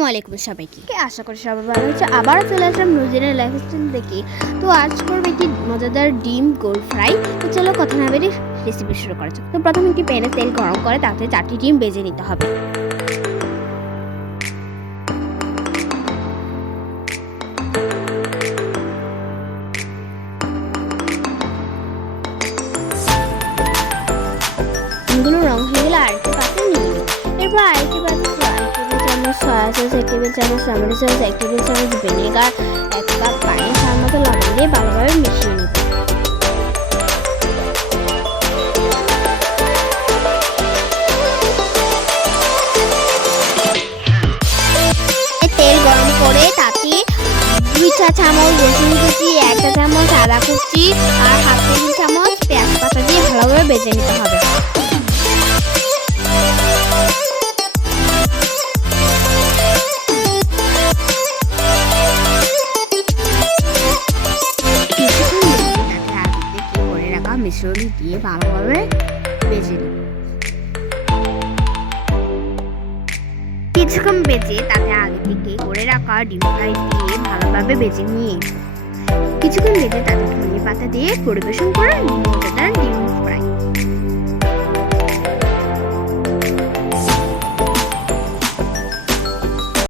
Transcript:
আসসালামু আলাইকুম সবাইকে। আশা করি সবাই ভালো আছে। আবারও চলে আসলাম নুরজানের লাইফস্টাইল দেখি। তো আজ করবো একটি মজাদার ডিম গোল ফ্রাই। তো চলো কথা না বেরিয়ে রেসিপি শুরু করা যাক। তো প্রথমে একটি প্যানে তেল গরম করে তাতে 4টি ডিম ভেজে নিতে হবে। ডিমগুলো রং হয়ে গেলে আরেকটি পাত্রে নিয়ে নিই। এরপর আরেকটি পাত্রে 1 টেবিল চামচ সয়া সস, 1 টেবিল চামচ টমেটো সস, 1 টেবিল চামচ ভিনেগার, 1 কাপ পানি, স্বাদ মতো লবণ দিয়ে ভালোভাবে মিশিয়ে নিতে। তেল গরম করে তাতে 2 চা চামচ রসুন কুচি, 1 চা চামচ আদা কুচি আর 1/2 টেবিল চামচ পেঁয়াজ পাতা দিয়ে ভালোভাবে ভেজে নিতে হবে। মিশ্রণটি দিয়ে ভালোভাবে ভেজে নিন। কিছুক্ষণ ভেজে তাতে আগে থেকে করে রাখা ডিম ফ্রাই দিয়ে ভালোভাবে ভেজে নিয়ে কিছুক্ষণ ভেজে তাতে ধনিয়া পাতা দিয়ে পরিবেশন করে মজাদার ডিম